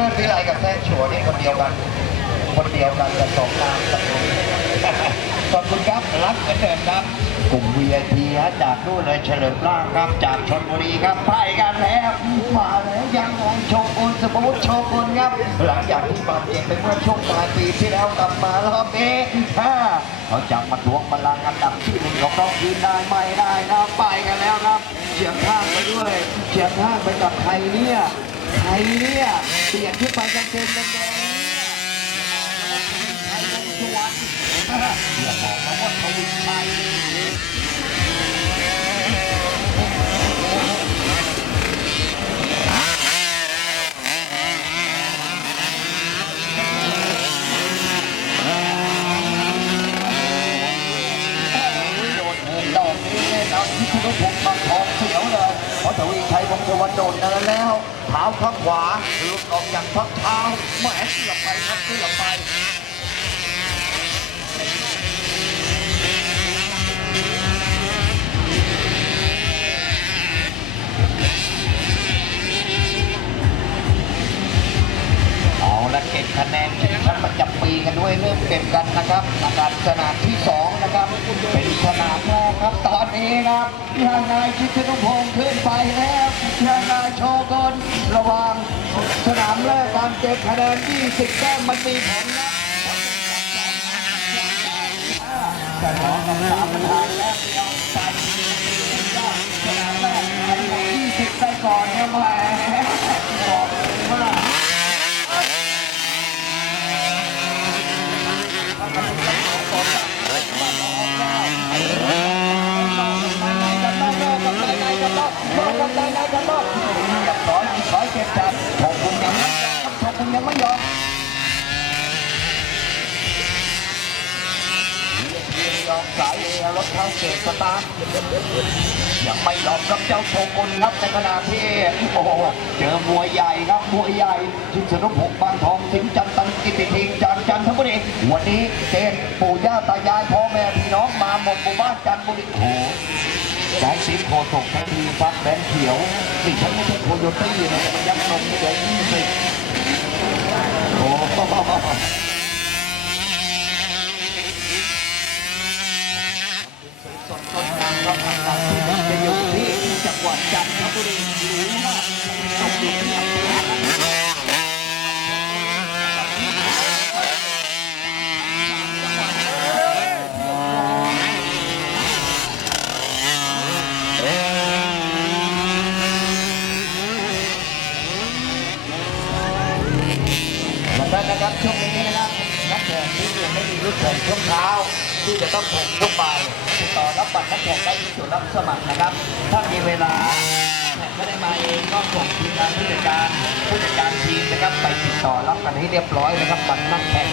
ลิศวิไลกับแท้ชัวนี่คนเดียวกัน คนเดียวกันกับสองนามสกุลขอบคุณครับรักเหมือนเดิมครับ กลุ่ม VIP ฮะจากนู่นเลยเฉลิมร่างครับจากชนบุรีครับไปกันแล้วมาแล้วยังไงโชกุนสมมุติโชกุนครับ หลังจากที่บาดเจ็บไปเมื่อช่วงปลายปีที่แล้วกลับมารอบนี้ฮ่าเขาจะมาทวงบัลลังก์อันดับที่หนึ่งของเราคืนได้ไม่ได้นะไปกันแล้วครับเฉียงข้างไปด้วยเฉียงข้างไปกับใครเนี่ย ใครเนี่ยเปลี่ยนขึ้นไปกางเกงแดงๆเนี่ยไทยวงสุวรรณอย่าบอกนะว่าทวินชัยโดนเองดอกนี้เนี่ยนที่คุณพงศ์บางทองเสี วีชัยวงสุวรรณโดนเนินแล้วเท้าข้างขวาหลุดออกจากพักเท้าแหมเกือบไปครับเกือบไป ก็บคะแนนชิงแชมป์ประจำปีกันด้วยเริ่มเก็บกันนะครับอาการสนามที่สองนะครับ เป็นสนามแรกครับตอนนี้นะครับทางนายชิดนุพงศ์ขึ้นไปแล้วทางนายโชกนระวังสนามแรกการเก็บคะแนน20แต้มมันมีผลนะแต่ขอกับสามประธานแล้วเดียวไปสนามแรกใครบอก20ได้ก่อนเนี่ยแหมบอกเลยว่า ขอเก็บจับชมคุณยังไม่ยอมชมคุณยังไม่ยอมยอมสายเอรถเข้าเกตสตาร์ยังไม่ยอมครับเจ้าโชกุนครับในขณะที่โอ้โหเจอมวยใหญ่ครับมวยใหญ่ชิงสนุกหกบางทองสิงจันตันกิติทิงจากจันทบุรีวันนี้เกณฑ์ปู่ย่าตายายพ่อแม่พี่น้องมาหมดหมู่บ้านจันทบุรีโอ้ สายสีโคตกทันทีฟักแบนเขียวนี่ฉันไม่ใช่โคโยตี้นะมันยังนมเหลือยี่สิบโอ้สดสดต้นทางก็ทำตามที่จะอยู่ที่จังหวัดจันทบุรีหรือว่าตกอยู่ที่อำเภอและท่า นะครับช่วงนี้นะครับนักแข่งที่ยังไม่มีรุ่นแข่งช่วงเช้า ที่จะต้องแข่งช่วงบ่ายติดต่อรับบัตรนักแข่งได้ที่จุดรับสมัครนะครับ ถ้ามีเวลาแข่งไม่ได้มาเองก็ส่งทีมงานผู้จัดการผู้จัดการทีมนะครับไปติดต่อรับกันให้เรียบร้อยนะครับบัตรนักแข่ง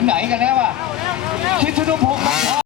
ถึงไหนกันแล้ว